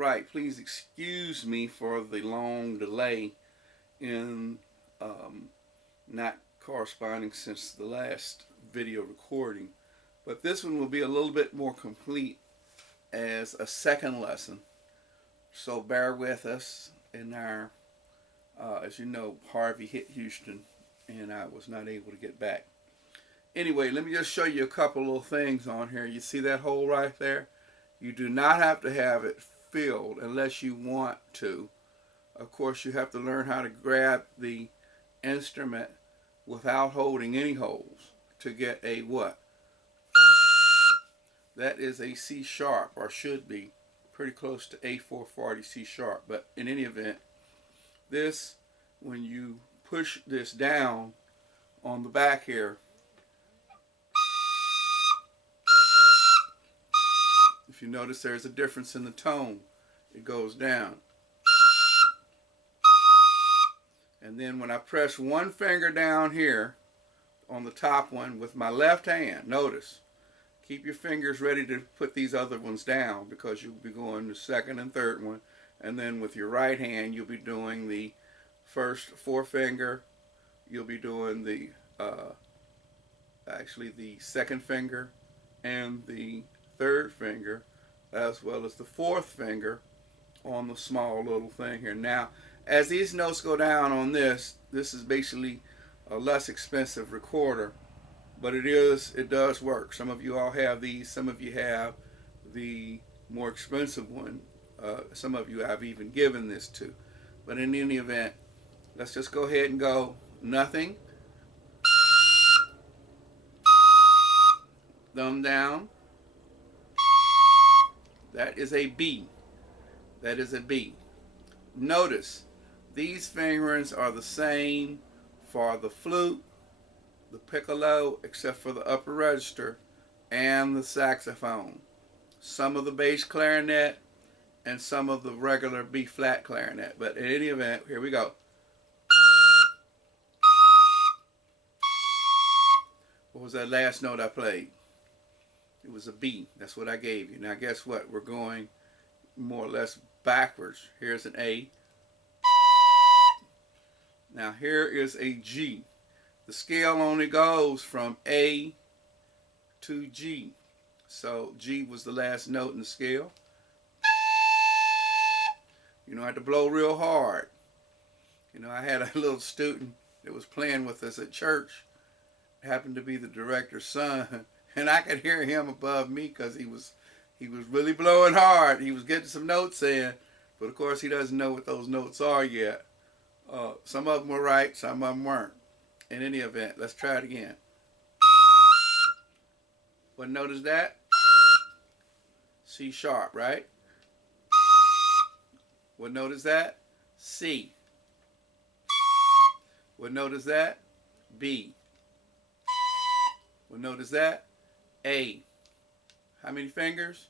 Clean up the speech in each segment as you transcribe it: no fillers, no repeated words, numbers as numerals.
Alright, please excuse me for the long delay in not corresponding since the last video recording. But this one will be a little bit more complete as a second lesson. So bear with us in our, as you know, Harvey hit Houston and I was not able to get back. Anyway, let me just show you a couple little things on here. You see that hole right there? You do not have to have it filled unless you want to. Of course, you have to learn how to grab the instrument without holding any holes to get a what? That is a C sharp, or should be pretty close to A440 C sharp. But in any event, this, when you push this down on the back here, if you notice, there's a difference in the tone. It goes down. And then when I press one finger down here on the top one with my left hand, notice, keep your fingers ready to put these other ones down because you'll be going the second and third one. And then with your right hand, you'll be doing the first forefinger. You'll be doing the, actually the second finger and the third finger, as well as the fourth finger on the small little thing here. Now, as these notes go down on this is basically a less expensive recorder, but it does work. Some of you all have these, some of you have the more expensive one. Some of you I've even given this to. But in any event, let's just go ahead and go nothing. Thumb down. That is a B. That is a B. Notice, these fingerings are the same for the flute, the piccolo, except for the upper register, and the saxophone. Some of the bass clarinet, and some of the regular B-flat clarinet. But in any event, here we go. What was that last note I played? It was a B. That's what I gave you. Now guess what? We're going more or less backwards. Here's an A. Now here is a G. The scale only goes from A to G. So G was the last note in the scale. You don't have to blow real hard. You know, I had a little student that was playing with us at church. It happened to be the director's son. And I could hear him above me because he was really blowing hard. He was getting some notes in, but of course he doesn't know what those notes are yet. Some of them were right, some of them weren't. In any event, let's try it again. What note is that? C sharp, right? What note is that? C. What note is that? B. What note is that? A. How many fingers?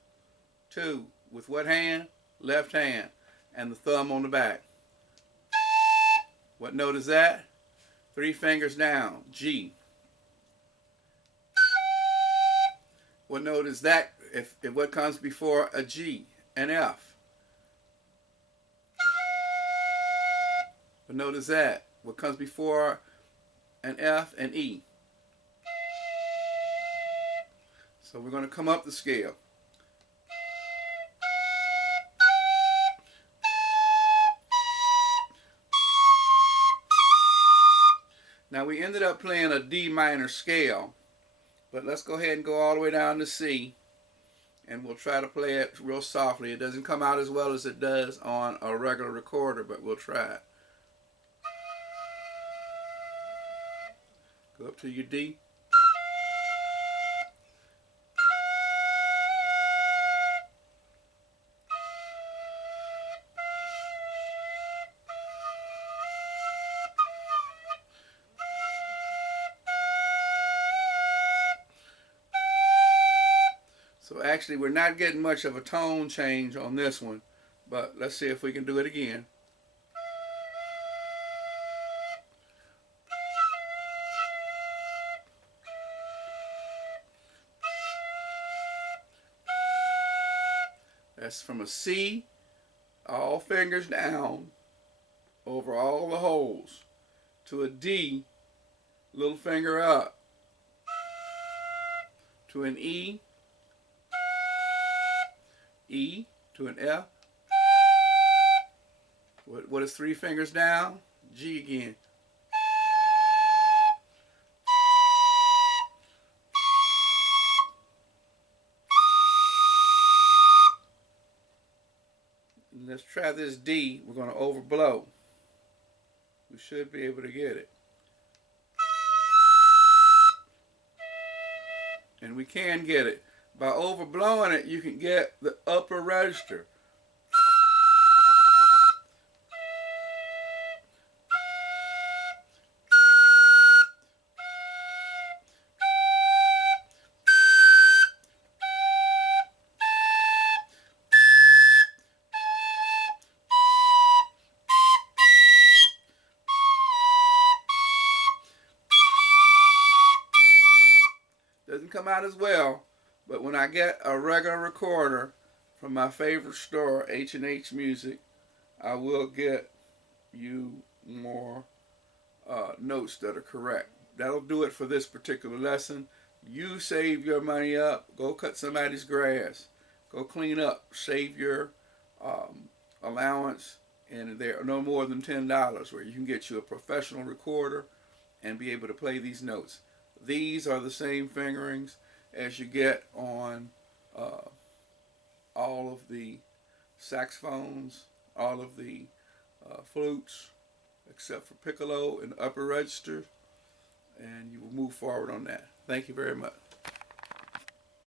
2. With what hand? Left hand. And the thumb on the back. What note is that? 3 fingers down. G. What note is that? If what comes before a G? An F. What note is that? What comes before an F and E? So we're going to come up the scale. Now we ended up playing a D minor scale, but let's go ahead and go all the way down to C, and we'll try to play it real softly. It doesn't come out as well as it does on a regular recorder, but we'll try it. Go up to your D. So actually we're not getting much of a tone change on this one, but let's see if we can do it again. That's from a C all fingers down over all the holes to a D, little finger up, to an E, E, to an F. What is 3 fingers down? G again. And let's try this D. We're going to overblow. We should be able to get it. And we can get it. By overblowing it, you can get the upper register. Doesn't come out as well, but when I get a regular recorder from my favorite store, H&H Music, I will get you more notes that are correct. That'll do it for this particular lesson. You save your money up. Go cut somebody's grass. Go clean up. Save your allowance, and they're no more than $10 where you can get you a professional recorder and be able to play these notes. These are the same fingerings as you get on all of the saxophones, all of the flutes, except for piccolo and upper register, and you will move forward on that. Thank you very much.